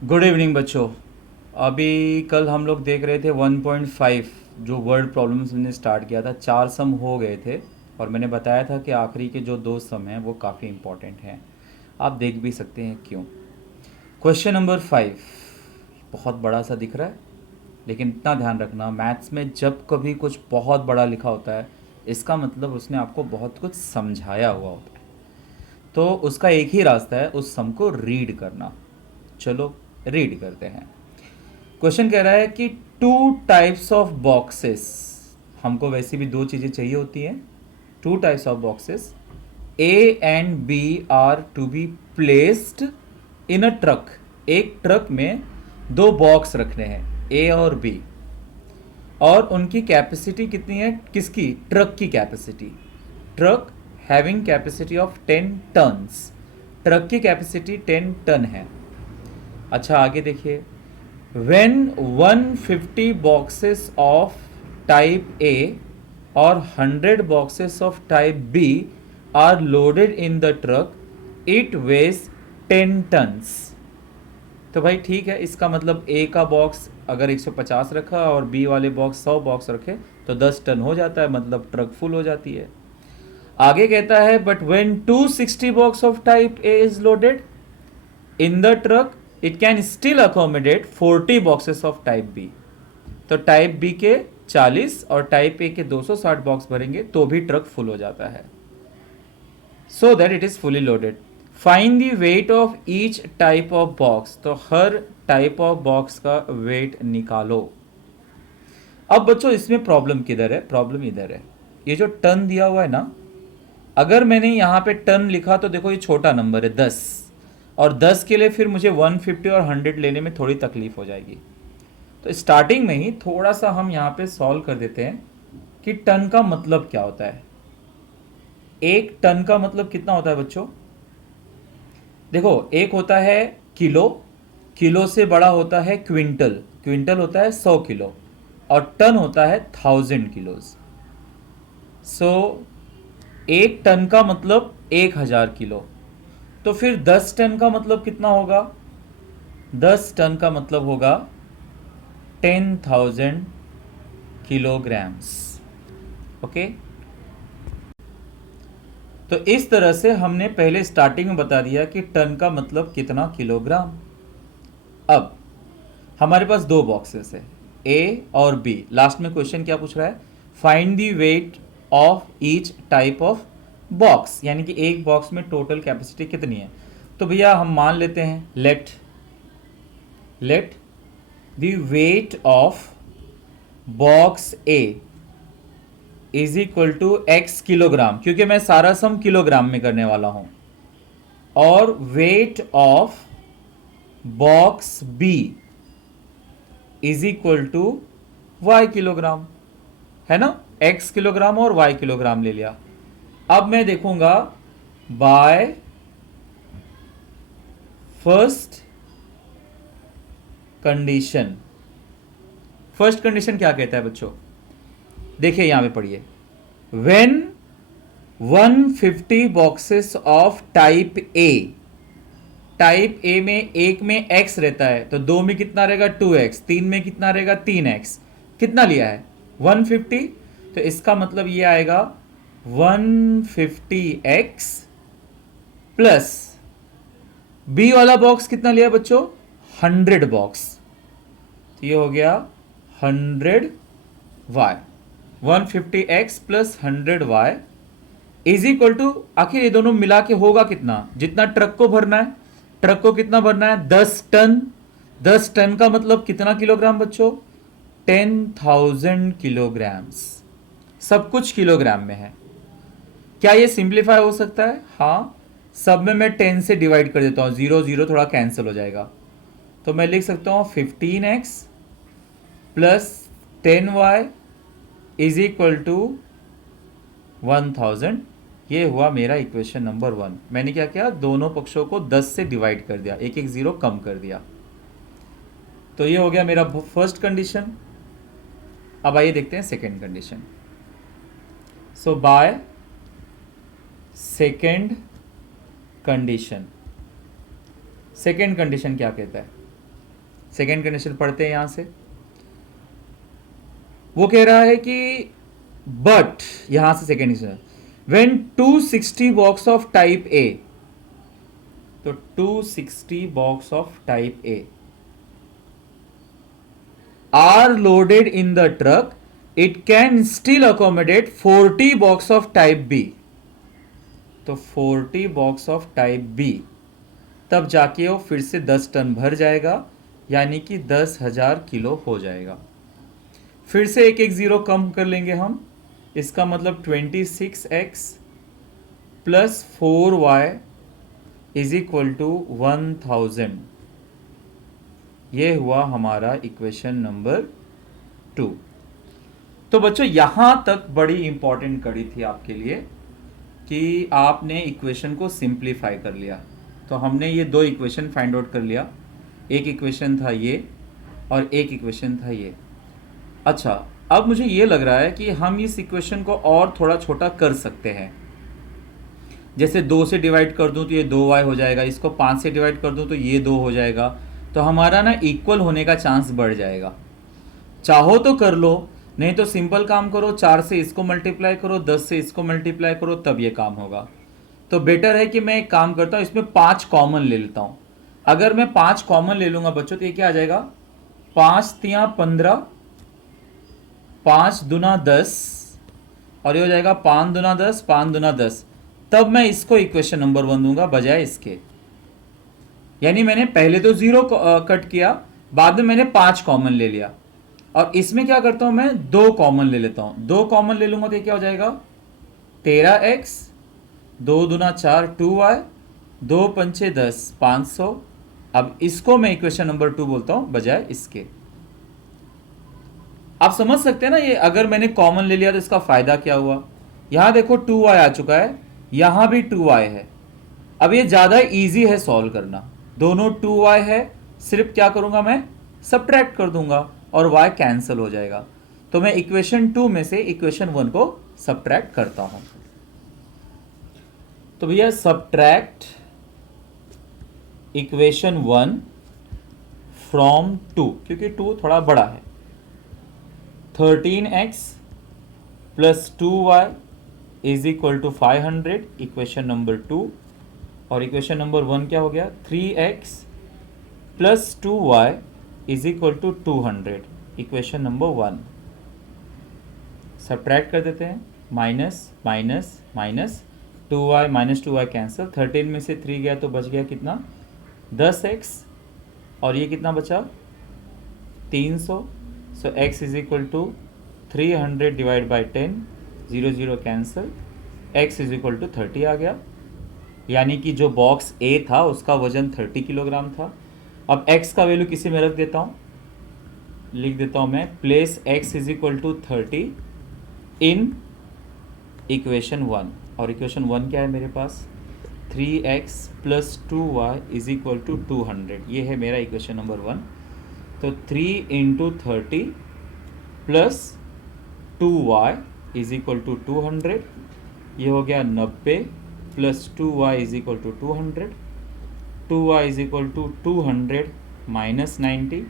Good evening बच्चों। अभी कल हम लोग देख रहे थे 1.5 जो वर्ड प्रॉब्लम्स मैंने स्टार्ट किया था, 4 सम हो गए थे। और मैंने बताया था कि आखिरी के जो 2 सम हैं वो काफ़ी इंपॉर्टेंट हैं। आप देख भी सकते हैं क्यों। क्वेश्चन नंबर 5 बहुत बड़ा सा दिख रहा है, लेकिन इतना ध्यान रखना, मैथ्स में जब कभी कुछ बहुत बड़ा लिखा होता है इसका मतलब उसने आपको बहुत कुछ समझाया हुआ होता है। तो उसका एक ही रास्ता है, उस सम को रीड करना। चलो रीड करते हैं। क्वेश्चन कह रहा है कि टू टाइप्स ऑफ बॉक्सेस, हमको वैसे भी दो चीज़ें चाहिए होती हैं। Two types of boxes A and B are to be placed in a truck. एक ट्रक में दो बॉक्स रखने हैं, ए और बी, और उनकी कैपेसिटी कितनी है? किसकी? ट्रक की capacity. Truck having capacity of 10 tons. Truck की कैपेसिटी 10 टन है। अच्छा आगे देखिए, when 150 boxes of type A or 100 boxes of type B are loaded in the truck, it weighs 10 tons। तो भाई ठीक है, इसका मतलब A का बॉक्स अगर 150 रखा और B वाले बॉक्स 100 बॉक्स रखे तो 10 टन हो जाता है, मतलब ट्रक फुल हो जाती है। आगे कहता है but when 260 box of type A is loaded in the truck, it can still accommodate 40 boxes of type B. तो टाइप बी के 40 और टाइप ए के 260 बॉक्स भरेंगे तो भी ट्रक फुल हो जाता है। So that it is fully loaded. Find the weight of each type of box. तो हर टाइप ऑफ बॉक्स का वेट निकालो। अब बच्चों इसमें प्रॉब्लम किधर है? प्रॉब्लम इधर है। ये जो टन दिया हुआ है ना, अगर मैंने यहाँ पे टन लिखा तो देखो ये छोटा नंबर है 10, और 10 के लिए फिर मुझे 150 और 100 लेने में थोड़ी तकलीफ हो जाएगी। तो स्टार्टिंग में ही थोड़ा सा हम यहाँ पे सॉल्व कर देते हैं कि टन का मतलब क्या होता है। एक टन का मतलब कितना होता है बच्चों? देखो, एक होता है किलो, किलो से बड़ा होता है क्विंटल, क्विंटल होता है 100 किलो, और टन होता है 1000 किलोज। सो एक टन का मतलब 1000 किलो। तो फिर 10 टन का मतलब कितना होगा? 10 टन का मतलब होगा 10,000 किलोग्राम्स। ओके, तो इस तरह से हमने पहले स्टार्टिंग में बता दिया कि टन का मतलब कितना किलोग्राम। अब हमारे पास दो बॉक्सेस है, ए और बी। लास्ट में क्वेश्चन क्या पूछ रहा है? Find the weight of each type of box, यानी कि एक बॉक्स में टोटल कैपेसिटी कितनी है। तो भैया हम मान लेते हैं, let the weight of box A is equal to X kilogram, क्योंकि मैं सारा सम किलोग्राम में करने वाला हूं, और weight of box B is equal to Y kilogram, है ना। एक्स किलोग्राम और वाई किलोग्राम ले लिया। अब मैं देखूंगा by first condition. First condition क्या कहता है बच्चों? देखिए यहां पे पढ़िए, when 150 boxes of type A, type A में एक में x रहता है तो दो में कितना रहेगा? 2x। तीन में कितना रहेगा? 3x। कितना लिया है? 150। तो इसका मतलब ये आएगा 150x प्लस बी वाला बॉक्स कितना लिया बच्चों? 100 बॉक्स। तो ये हो गया 100y। 150x plus 100y is equal to, आखिर ये दोनों मिला के होगा कितना? जितना ट्रक को भरना है। ट्रक को कितना भरना है? 10 टन। 10 टन का मतलब कितना किलोग्राम बच्चों? 10,000 किलोग्राम्स। सब कुछ किलोग्राम में है। क्या ये सिंप्लीफाई हो सकता है? हाँ, सब में मैं 10 से डिवाइड कर देता हूं, जीरो जीरो थोड़ा कैंसिल हो जाएगा। तो मैं लिख सकता हूं 15x plus 10y is equal to 1000। ये हुआ मेरा इक्वेशन नंबर 1। मैंने क्या किया? दोनों पक्षों को 10 से डिवाइड कर दिया, एक एक जीरो कम कर दिया। तो ये हो गया मेरा फर्स्ट कंडीशन। अब आइए देखते हैं second condition. So by second condition, second condition क्या कहता है? सेकेंड कंडीशन पढ़ते हैं यहां से। वो कह रहा है कि बट यहां से second condition, when 260 box of type A, तो 260 box of type A are loaded in the truck, it can still accommodate 40 box of type B. तो 40 बॉक्स ऑफ टाइप बी, तब जाके वो फिर से 10 टन भर जाएगा, यानी कि 10,000 किलो हो जाएगा। फिर से एक एक जीरो कम कर लेंगे हम, इसका मतलब 26x plus 4y is equal to 1000। ये हुआ हमारा इक्वेशन नंबर 2। तो बच्चों यहां तक बड़ी इंपॉर्टेंट कड़ी थी आपके लिए कि आपने इक्वेशन को सिंप्लीफाई कर लिया। तो हमने ये दो इक्वेशन फाइंड आउट कर लिया, एक इक्वेशन था ये और एक इक्वेशन था ये। अच्छा, अब मुझे ये लग रहा है कि हम इस इक्वेशन को और थोड़ा छोटा कर सकते हैं। जैसे 2 से डिवाइड कर दूं तो ये 2y हो जाएगा, इसको 5 से डिवाइड कर दूं तो ये 2 हो जाएगा। तो हमारा ना इक्वल होने का चांस बढ़ जाएगा। चाहो तो कर लो, नहीं तो सिंपल काम करो, 4 से इसको मल्टीप्लाई करो, 10 से इसको मल्टीप्लाई करो, तब ये काम होगा। तो बेटर है कि मैं एक काम करता हूँ, इसमें 5 कॉमन ले लेता हूँ। अगर मैं 5 कॉमन ले लूंगा बच्चों तो ये क्या आ जाएगा, 5 तिया 15, 5 दूना 10, और ये हो जाएगा 5 दूना 10, 5 दूना 10। तब मैं इसको इक्वेशन नंबर 1 दूंगा बजाय इसके। यानी मैंने पहले तो 0 कट किया, बाद में मैंने 5 कॉमन ले लिया, और इसमें क्या करता हूं मैं 2 कॉमन ले लेता हूं। 2 कॉमन ले लूंगा तो ये क्या हो जाएगा 13x, 2 दूना 4 2y, 2 पंचे 10 500। अब इसको मैं इक्वेशन नंबर 2 बोलता हूं बजाय इसके। आप समझ सकते हैं ना, ये अगर मैंने कॉमन ले लिया तो इसका फायदा क्या हुआ। यहां देखो 2y आ चुका है, यहां भी 2y है। अब ये ज्यादा इजी है सॉल्व करना, दोनों 2y है, सिर्फ क्या करूंगा मैं सब्ट्रैक्ट कर दूंगा और y कैंसिल हो जाएगा। तो मैं इक्वेशन 2 में से इक्वेशन 1 को सब्ट्रैक्ट करता हूं। तो भैया सब्ट्रैक्ट इक्वेशन 1 फ्रॉम 2, क्योंकि 2 थोड़ा बड़ा है। 13x plus 2y is equal to 500, equation number 2। और इक्वेशन नंबर 1 क्या हो गया, 3x plus 2y is equal to 200, equation number 1। Subtract कर देते हैं, minus minus minus, 2y minus 2y cancel, 13 में से 3 गया तो बच गया कितना 10x, और ये कितना बचा 300। So x is equal to 300 divide by 10, 0 0 cancel, x is equal to 30 आ गया। यानी कि जो बॉक्स A था उसका वजन 30 किलोग्राम था। अब x का वैल्यू किसी में रख देता हूँ, लिख देता हूँ मैं, place x is equal to 30 in equation 1। और इक्वेशन 1 क्या है मेरे पास, 3x plus 2y is equal to 200, ये है मेरा इक्वेशन नंबर 1। तो 3 into 30 plus 2y is equal to 200, ये हो गया 90 plus 2y is equal to 200, 2y is equal to 200 minus 90,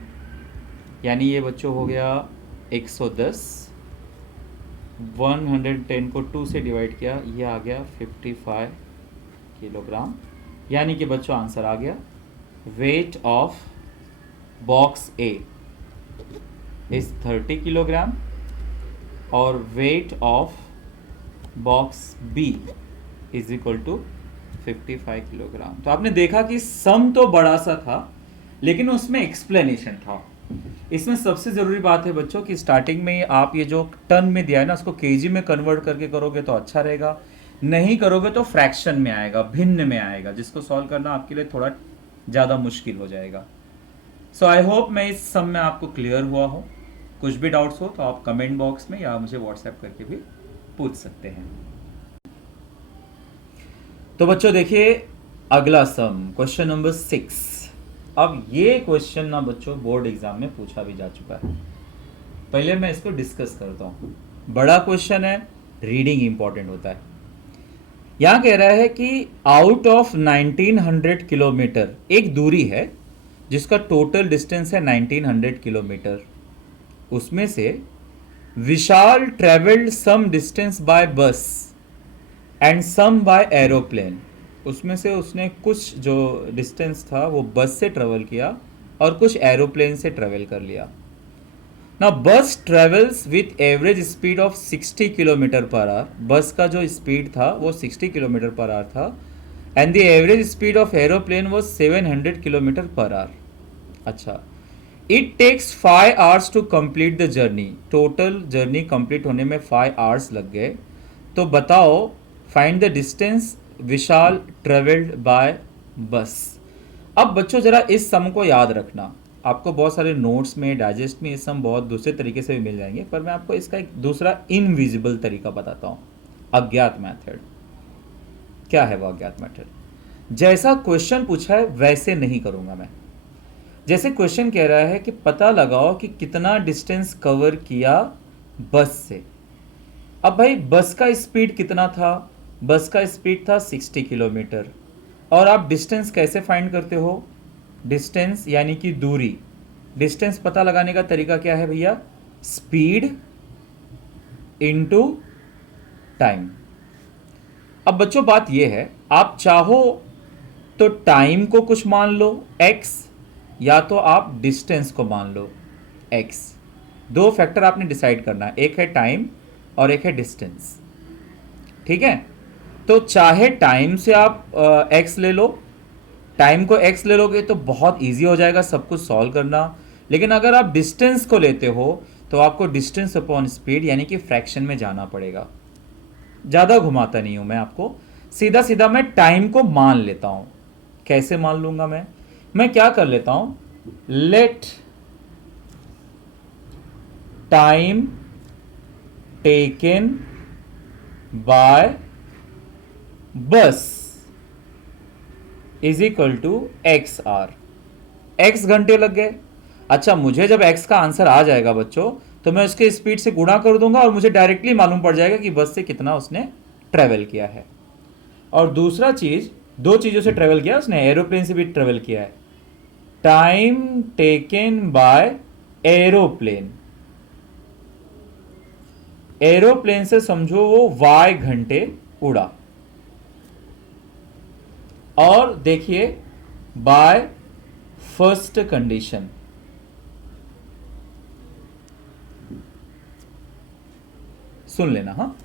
यानी ये बच्चों हो गया 110। 110 को 2 से डिवाइड किया, ये आ गया 55 किलोग्राम। यानी कि बच्चों आंसर आ गया, weight of box A is 30 kilogram और weight of box B is equal to 55 kilogram. तो आपने देखा कि सम तो बड़ा सा था लेकिन उसमें एक्सप्लेनेशन था। इसमें सबसे ज़रूरी बात है बच्चों कि स्टार्टिंग में आप ये जो टन में दिया है ना उसको केजी में कन्वर्ट करके करोगे तो अच्छा रहेगा, नहीं करोगे तो फ्रैक्शन में आएगा, भिन्न में आएगा, जिसको सॉल्व करना आपके लिए थोड़ा ज़्यादा मुश्किल हो जाएगा। सो आई होप मैं इस सम में आपको क्लियर हुआ हो। कुछ भी डाउट्स हो तो आप कमेंट बॉक्स में या मुझे व्हाट्सएप करके भी पूछ सकते हैं। तो बच्चों देखिए अगला सम, क्वेश्चन नंबर 6। अब ये क्वेश्चन ना बच्चों बोर्ड एग्जाम में पूछा भी जा चुका है, पहले मैं इसको डिस्कस करता हूँ। बड़ा क्वेश्चन है, रीडिंग इंपॉर्टेंट होता है। यहाँ कह रहा है कि आउट ऑफ 1900 किलोमीटर एक दूरी है जिसका टोटल डिस्टेंस है 1900 किलोमीटर, उसमें से विशाल ट्रेवल्ड सम डिस्टेंस बाय बस एंड सम बाय एरोप्लेन, उसमें से उसने कुछ जो डिस्टेंस था वो बस से ट्रेवल किया और कुछ एरोप्लेन से ट्रेवल कर लिया। ना बस travels with average speed of 60 kilometre per our, बस का जो स्पीड था वो 60 किलोमीटर पर आवर था, and the average speed of aeroplane was 700 kilometre per hour. अच्छा, it takes 5 hours to complete the journey, total journey complete होने में 5 hours लग गए। तो बताओ find the distance Vishal travelled by bus. अब बच्चों जरा इस सम को याद रखना, आपको बहुत सारे नोट्स में डाइजेस्ट में ये सम बहुत दूसरे तरीके से भी मिल जाएंगे, पर मैं आपको इसका एक दूसरा इनविजिबल तरीका बताता हूँ, अज्ञात मेथड। क्या है वो अज्ञात मेथड? जैसा क्वेश्चन पूछा है वैसे नहीं करूँगा मैं। जैसे क्वेश्चन कह रहा है कि पता लगाओ कि कितना डिस्टेंस कवर किया बस से। अब भाई बस का स्पीड कितना था? बस का स्पीड था 60 किलोमीटर। और आप डिस्टेंस कैसे फाइंड करते हो? डिस्टेंस यानी कि दूरी। डिस्टेंस पता लगाने का तरीका क्या है भैया? Speed into time. अब बच्चों बात यह है, आप चाहो तो टाइम को कुछ मान लो x, या तो आप डिस्टेंस को मान लो x। दो फैक्टर आपने डिसाइड करना है, एक है टाइम और एक है डिस्टेंस। ठीक है, तो चाहे टाइम से आप x ले लो, टाइम को x ले लोगे तो बहुत इजी हो जाएगा सब कुछ सॉल्व करना। लेकिन अगर आप डिस्टेंस को लेते हो तो आपको डिस्टेंस अपॉन स्पीड यानी कि फ्रैक्शन में जाना पड़ेगा। ज़्यादा घुमाता नहीं हूं मैं आपको, सीधा सीधा मैं टाइम को मान लेता हूं। कैसे मान लूंगा मैं क्या कर लेता हूं, let time taken by bus is equal to X R. X घंटे लग गए। अच्छा, मुझे जब एक्स का आंसर आ जाएगा बच्चों तो मैं उसके स्पीड से गुणा कर दूंगा और मुझे डायरेक्टली मालूम पड़ जाएगा कि बस से कितना उसने ट्रेवल किया है। और दूसरा चीज, दो चीजों से ट्रेवल किया उसने, एरोप्लेन से भी ट्रेवल किया है। Time taken bye aeroplane, aeroplane से समझो वो y घंटे उड़ा। और देखिए बाय फर्स्ट कंडीशन, सुन लेना। हाँ,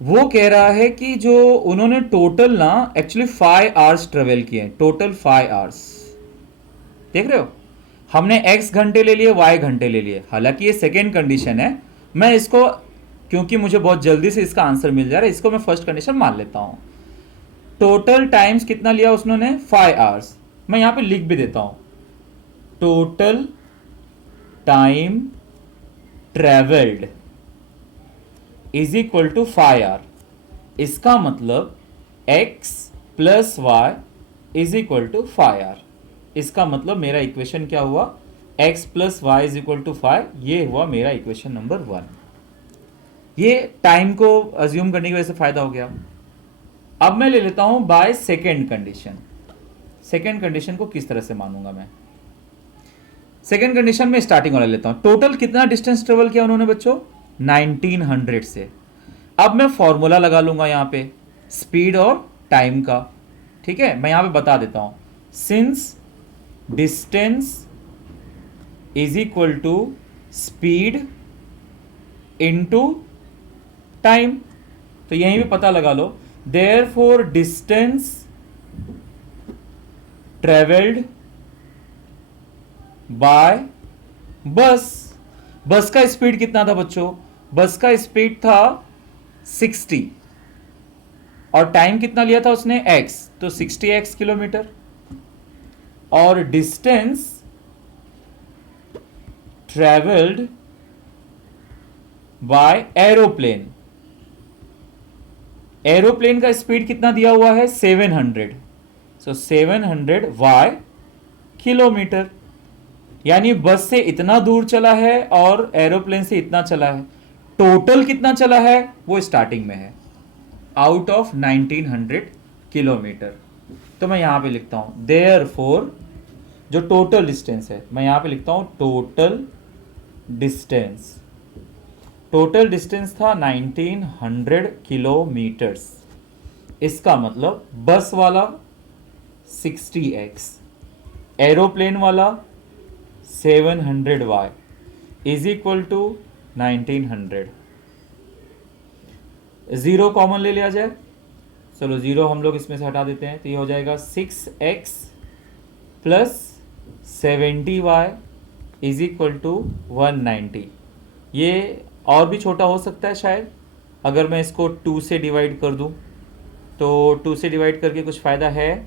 वो कह रहा है कि जो उन्होंने टोटल ना एक्चुअली 5 आवर्स ट्रेवल किए, टोटल 5 आवर्स। देख रहे हो, हमने x घंटे ले लिए, y घंटे ले लिए। हालांकि ये सेकेंड कंडीशन है, मैं इसको क्योंकि मुझे बहुत जल्दी से इसका आंसर मिल जा रहा है इसको मैं फर्स्ट कंडीशन मान लेता हूं। टोटल टाइम्स कितना लिया उसने? 5 आवर्स। मैं यहां पे लिख भी देता हूं, total time travelled is equal to 5 hour. इसका मतलब x plus Y is equal to 5 hour. इसका मतलब मेरा इक्वेशन क्या हुआ? x plus Y is equal to 5। ये हुआ मेरा इक्वेशन नंबर 1। ये टाइम को अज्यूम करने की वजह से फायदा हो गया। अब मैं ले लेता हूं by second condition. Second condition को किस तरह से मानूंगा मैं? सेकेंड कंडीशन में स्टार्टिंग वाला लेता हूं। टोटल कितना डिस्टेंस ट्रेवल किया उन्होंने बच्चों? 1900 से। अब मैं फॉर्मूला लगा लूंगा यहां पे स्पीड और टाइम का। ठीक है, मैं यहां पे बता देता हूं, since distance is equal to speed into time, तो यहीं पे पता लगा लो। Therefore distance travelled by bus. Bus का स्पीड कितना था बच्चों? बस का स्पीड था 60 और टाइम कितना लिया था उसने? x, तो 60x किलोमीटर। और distance travelled bye aeroplane, aeroplane का स्पीड कितना दिया हुआ है? 700, सो 700 y किलोमीटर। यानी बस से इतना दूर चला है और एरोप्लेन से इतना चला है। टोटल कितना चला है वो स्टार्टिंग में है, आउट ऑफ 1900 किलोमीटर। तो मैं यहां पे लिखता हूं देयरफॉर जो टोटल डिस्टेंस है, मैं यहाँ पे लिखता हूँ टोटल डिस्टेंस। टोटल डिस्टेंस था 1900 किलोमीटर्स। इसका मतलब बस वाला 60x, एरोप्लेन वाला 700y is equal to 1900। Zero common ले लिया जाए, चलो जीरो हम लोग इसमें से हटा देते हैं, तो ये हो जाएगा 6x plus 70y is equal to 190। ये और भी छोटा हो सकता है शायद, अगर मैं इसको 2 से डिवाइड कर दूं, तो 2 से डिवाइड करके कुछ फ़ायदा है?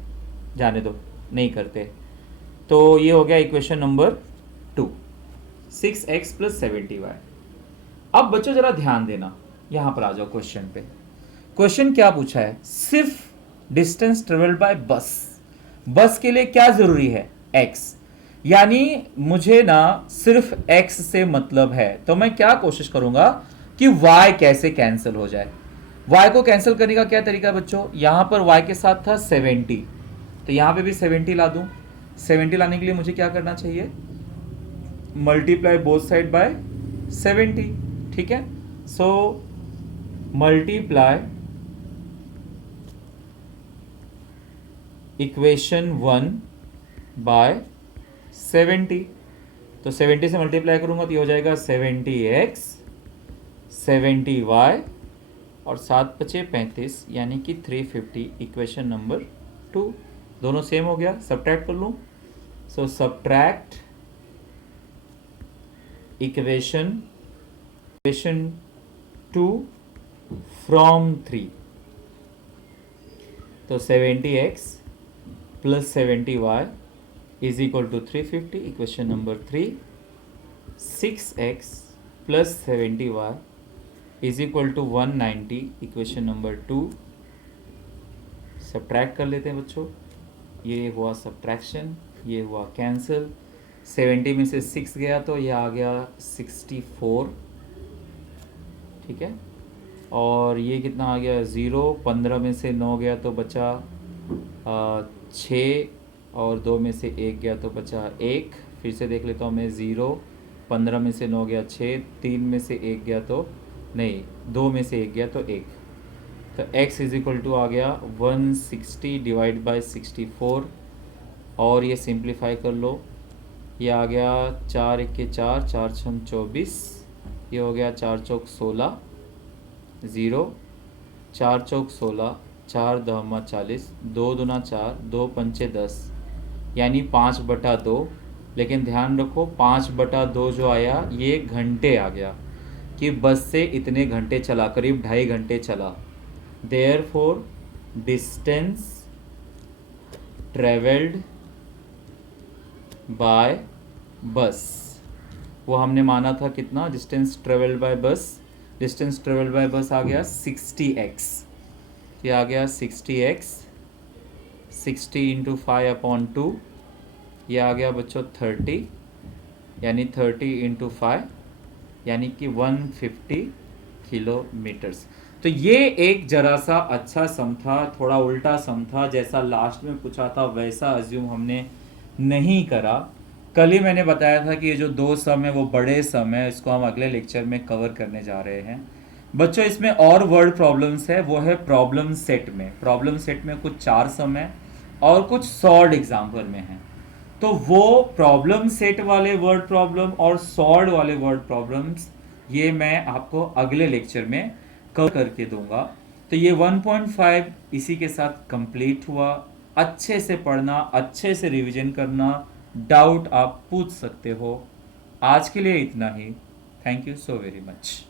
जाने दो, नहीं करते। तो ये हो गया equation number 2, 6x plus 70y। अब बच्चों जरा ध्यान देना, यहाँ पर आ जाओ क्वेश्चन पे। क्वेश्चन क्या पूछा है? सिर्फ डिस्टेंस ट्रेवल्ड बाय बस। बस के लिए क्या जरूरी है? x। यानी मुझे ना सिर्फ x से मतलब है, तो मैं क्या कोशिश करूंगा कि y कैसे कैंसिल हो जाए। y को कैंसिल करने का क्या तरीका है बच्चों? यहां पर y के साथ था 70, तो यहां पे भी 70 ला दूं। 70 लाने के लिए मुझे क्या करना चाहिए? मल्टीप्लाई बोथ साइड बाय 70, ठीक है। So multiply equation 1 by 70। तो 70 से मल्टीप्लाई करूंगा तो ये हो जाएगा 70x 70y और 7 बचे 35 यानी कि 350। इक्वेशन नंबर 2 दोनों सेम हो गया, सब्ट्रैक्ट कर लूँ। So subtract equation 2 from 3। तो 70x plus 70y is equal to 350। Equation number 3। 6x plus 70y is equal to 190। Equation number 2। Subtract कर लेते हैं बच्चों, ये हुआ सब्ट्रैक्शन, ये हुआ कैंसिल। 70 में से 6 गया तो ये आ गया 64, ठीक है। और ये कितना आ गया? 0। 15 में से 9 गया तो बचा 6 और 2 में से 1 गया तो बचा 1। फिर से देख लेता हूँ मैं, 0, 15 में से 9 गया 6, 3 में से 1 गया तो नहीं, 2 में से 1 गया तो 1। तो x इज इक्वल टू आ गया 160 डिवाइड बाई 64 और ये सिंप्लीफाई कर लो, ये आ गया 4 1 के 4, 4 6 24, ये हो गया 4 चौक 16, 0, 4 चौक 16, 4 दहमा 40, 2 दूना 4, 2 पंचे 10 यानी 5/2। लेकिन ध्यान रखो 5/2 जो आया ये घंटे आ गया कि बस से इतने घंटे चला, करीब 2.5 घंटे चला। देयरफॉर डिस्टेंस ट्रेवल्ड बाय बस, वो हमने माना था कितना डिस्टेंस ट्रेवल्ड बाय बस? डिस्टेंस ट्रेवल्ड बाय बस आ गया 60x। ये आ गया 60x, 60 इंटू 5/2, ये आ गया बच्चों 30, यानी 30 इंटू 5 यानी कि 150 किलोमीटर्स। तो ये एक जरा सा अच्छा सम था, थोड़ा उल्टा सम था, जैसा लास्ट में पूछा था वैसा अज्यूम हमने नहीं करा। कल ही मैंने बताया था कि ये जो 2 सम है वो बड़े सम है, इसको हम अगले लेक्चर में कवर करने जा रहे हैं बच्चों। इसमें और वर्ड प्रॉब्लम्स है, वो है प्रॉब्लम सेट में। प्रॉब्लम सेट में कुछ 4 सम है और कुछ सॉल्व्ड एग्जाम्पल में है। तो वो प्रॉब्लम सेट वाले वर्ड प्रॉब्लम और सॉल्व्ड वाले वर्ड प्रॉब्लम्स ये मैं आपको अगले लेक्चर में कवर करके दूंगा। तो ये 1.5 इसी के साथ कंप्लीट हुआ। अच्छे से पढ़ना, अच्छे से रिवीजन करना, डाउट आप पूछ सकते हो। आज के लिए इतना ही। Thank you so very much.